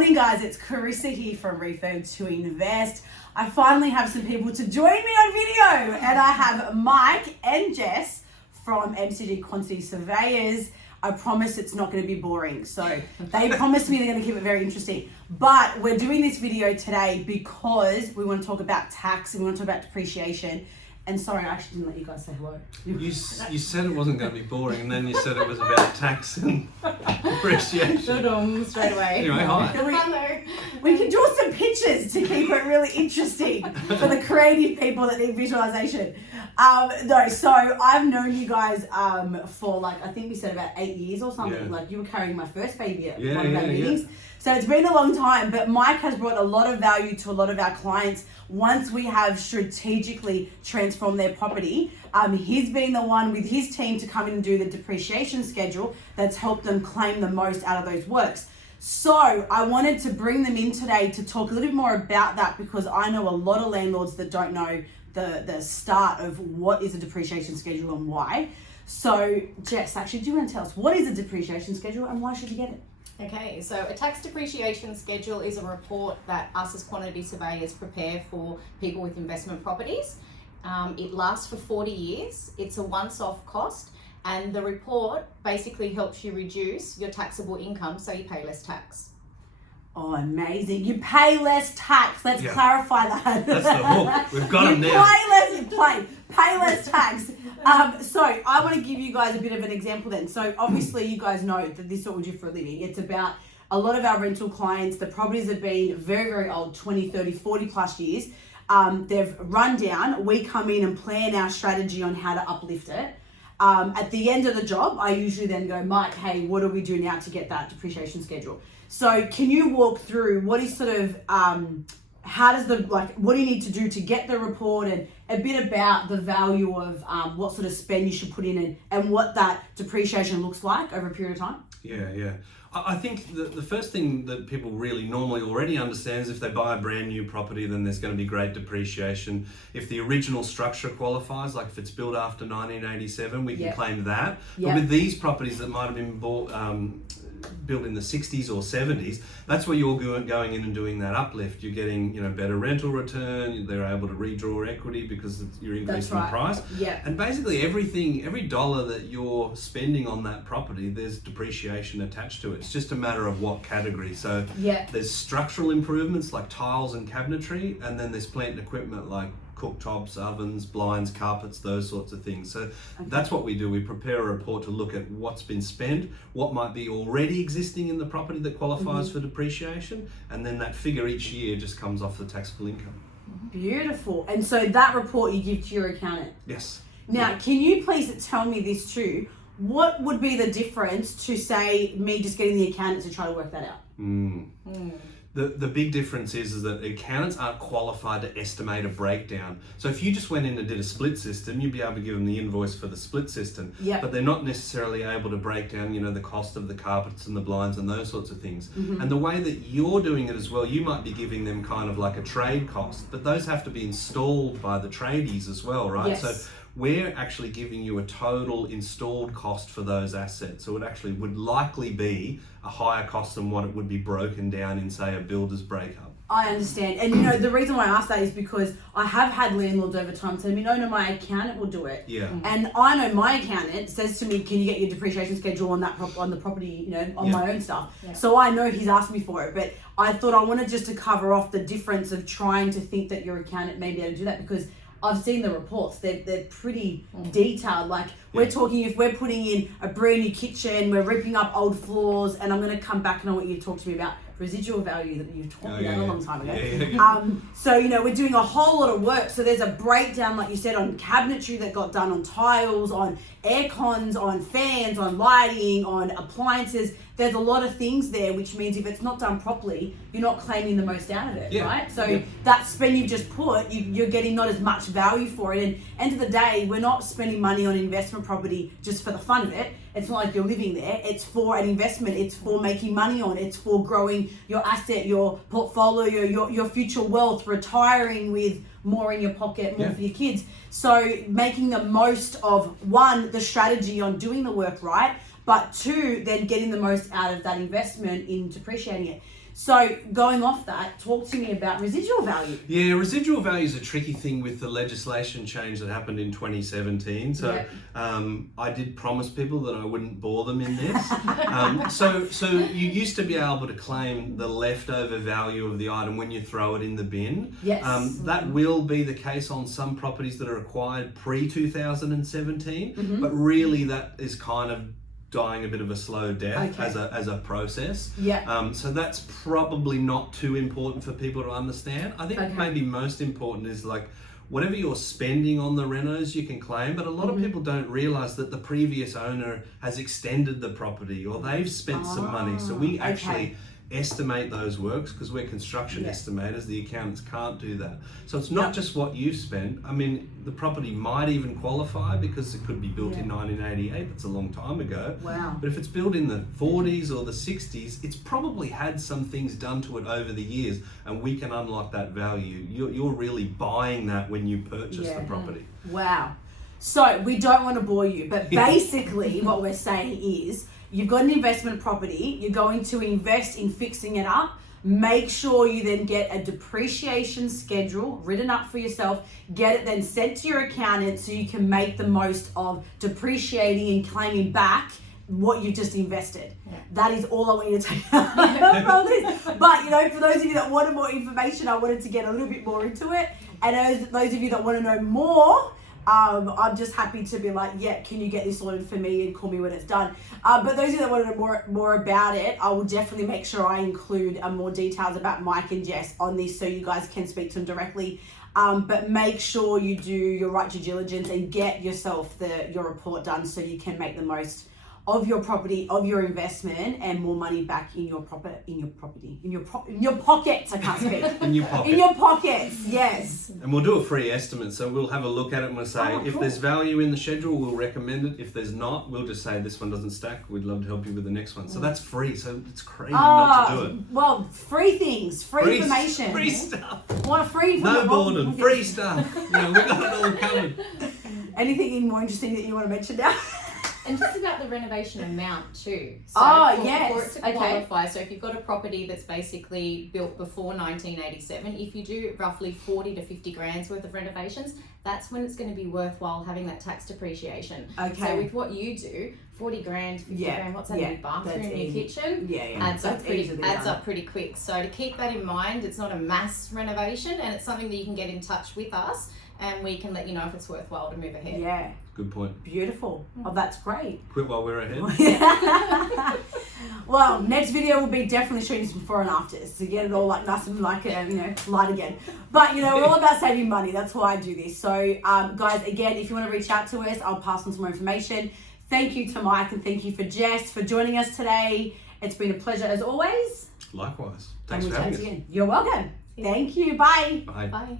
Morning guys, it's Carissa here from Refurb to Invest. I finally have some people to join me on video, and I have Mike and Jess from MCG Quantity Surveyors. I promise it's not going to be boring. So they promised me they're going to keep it very interesting. But we're doing this video today because we want to talk about tax and we want to talk about depreciation. And sorry, I actually didn't let you guys say hello. You said it wasn't going to be boring, and then you said it was about tax and depreciation. Straight away. Anyway, hi. We can draw some pictures to keep it really interesting for the creative people that need visualization. So I've known you guys for I think we said about 8 years or something. Yeah. Like you were carrying my first baby at Yeah, one of our meetings. yeah. So it's been a long time, but Mike has brought a lot of value to a lot of our clients once we have strategically transformed their property. He's been the one with his team to come in and do the depreciation schedule that's helped them claim the most out of those works. So I wanted to bring them in today to talk a little bit more about that, because I know a lot of landlords that don't know the start of what is a depreciation schedule and why. So Jess, actually, do you want to tell us what is a depreciation schedule and why should you get it? Okay, so a tax depreciation schedule is a report that us as quantity surveyors prepare for people with investment properties. It lasts for 40 years. It's a once-off cost, and the report basically helps you reduce your taxable income so you pay less tax. Oh, amazing. You pay less tax. Let's clarify that. That's the hook. We've got them now. Pay less tax. So I want to give you guys a bit of an example then. So obviously you guys know that this is what we do for a living. It's about a lot of our rental clients. The properties have been very, very old, 20, 30, 40 plus years. They've run down. We come in and plan our strategy on how to uplift it. At the end of the job, I usually then go, Mike, hey, what do we do now to get that depreciation schedule? So can you walk through what is sort of, how does what do you need to do to get the report, and a bit about the value of what sort of spend you should put in and what that depreciation looks like over a period of time? Yeah. I think the first thing that people really normally already understand is if they buy a brand new property, then there's going to be great depreciation. If the original structure qualifies, like if it's built after 1987, we can claim that. But with these properties that might have been bought, built in the 60s or 70s, that's where you're going in and doing that uplift. You're getting better rental return. They're able to redraw equity because you're increasing the price. Yeah. And basically every dollar that you're spending on that property, there's depreciation attached to it. It's just a matter of what category. So there's structural improvements like tiles and cabinetry, and then there's plant and equipment like cooktops, ovens, blinds, carpets, those sorts of things. So that's what we do. We prepare a report to look at what's been spent, what might be already existing in the property that qualifies for depreciation, and then that figure each year just comes off the taxable income. Beautiful. And so that report you give to your accountant? Yes. Now, can you please tell me this too? What would be the difference to, say, me just getting the accountant to try to work that out? The big difference is that accountants aren't qualified to estimate a breakdown. So if you just went in and did a split system, you'd be able to give them the invoice for the split system. But they're not necessarily able to break down, the cost of the carpets and the blinds and those sorts of things. And the way that you're doing it as well, you might be giving them kind of like a trade cost, but those have to be installed by the tradies as well, right? Yes. So we're actually giving you a total installed cost for those assets. So it actually would likely be a higher cost than what it would be broken down in, say, a builder's breakup. I understand. And the reason why I ask that is because I have had landlords over time tell me, no, my accountant will do it. Yeah. And I know my accountant says to me, can you get your depreciation schedule on that on the property, on my own stuff. So I know he's asked me for it, but I thought I wanted just to cover off the difference of trying to think that your accountant may be able to do that, because I've seen the reports. They're pretty detailed. Like we're talking, if we're putting in a brand new kitchen, we're ripping up old floors, and I'm going to come back and I want you to talk to me about residual value that you've talked about a long time ago. So we're doing a whole lot of work. So there's a breakdown, like you said, on cabinetry that got done, on tiles, on air cons, on fans, on lighting, on appliances. There's a lot of things there, which means if it's not done properly, you're not claiming the most out of it, right? So that spend you've just put, you're getting not as much value for it. And end of the day, we're not spending money on investment property just for the fun of it. It's not like you're living there. It's for an investment. It's for making money on. It's for growing your asset, your portfolio, your future wealth, retiring with more in your pocket, more for your kids. So making the most of, one, the strategy on doing the work right, but two, then getting the most out of that investment in depreciating it. So going off that, talk to me about residual value. Yeah, residual value is a tricky thing with the legislation change that happened in 2017. So I did promise people that I wouldn't bore them in this. So you used to be able to claim the leftover value of the item when you throw it in the bin. Yes. That will be the case on some properties that are acquired pre-2017, but really that is kind of dying a bit of a slow death as a process. So that's probably not too important for people to understand. I think maybe most important is like whatever you're spending on the renos you can claim, but a lot of people don't realise that the previous owner has extended the property or they've spent some money. So we actually estimate those works because we're construction estimators. The accountants can't do that. So it's not just what you've spent. I mean, the property might even qualify because it could be built in 1988. That's a long time ago. Wow. But if it's built in the 40s or the 60s, it's probably had some things done to it over the years, and we can unlock that value. You're really buying that when you purchase the property. Wow. So we don't want to bore you, but basically what we're saying is you've got an investment property, you're going to invest in fixing it up. Make sure you then get a depreciation schedule written up for yourself, get it then sent to your accountant so you can make the most of depreciating and claiming back what you've just invested. That is all I want you to take from this. But for those of you that wanted more information, I wanted to get a little bit more into it. And those of you that want to know more, I'm just happy to be like, can you get this sorted for me and call me when it's done. But those of you that want to know more about it, I will definitely make sure I include more details about Mike and Jess on this so you guys can speak to them directly. But make sure you do your right due diligence and get yourself your report done so you can make the most of your property, of your investment, and more money back in your pockets. I can't speak. In your pocket. In your pockets, yes. And we'll do a free estimate, so we'll have a look at it and we'll say if there's value in the schedule, we'll recommend it. If there's not, we'll just say this one doesn't stack. We'd love to help you with the next one. So that's free. So it's crazy not to do it. Well, free things, free information, free stuff. What a free no boredom, free stuff. We got it all covered. Anything more interesting that you want to mention now? And just about the renovation amount too. So for it to qualify, so if you've got a property that's basically built before 1987, if you do roughly 40 to 50 grand's worth of renovations, that's when it's going to be worthwhile having that tax depreciation. So with what you do, 40 grand, 50 grand, what's that, new bathroom, new kitchen? Adds up pretty quick. So to keep that in mind, it's not a mass renovation and it's something that you can get in touch with us and we can let you know if it's worthwhile to move ahead. Good point. Beautiful. Oh, that's great. Quit while we're ahead. Well, next video will be definitely showing some before and afters to get it all like nice and like light again. But we're all about saving money. That's why I do this. So guys, again, if you want to reach out to us, I'll pass on some more information. Thank you to Mike and thank you for Jess for joining us today. It's been a pleasure as always. Likewise. Thanks for having us. You're welcome. Thank you. Bye. Bye. Bye.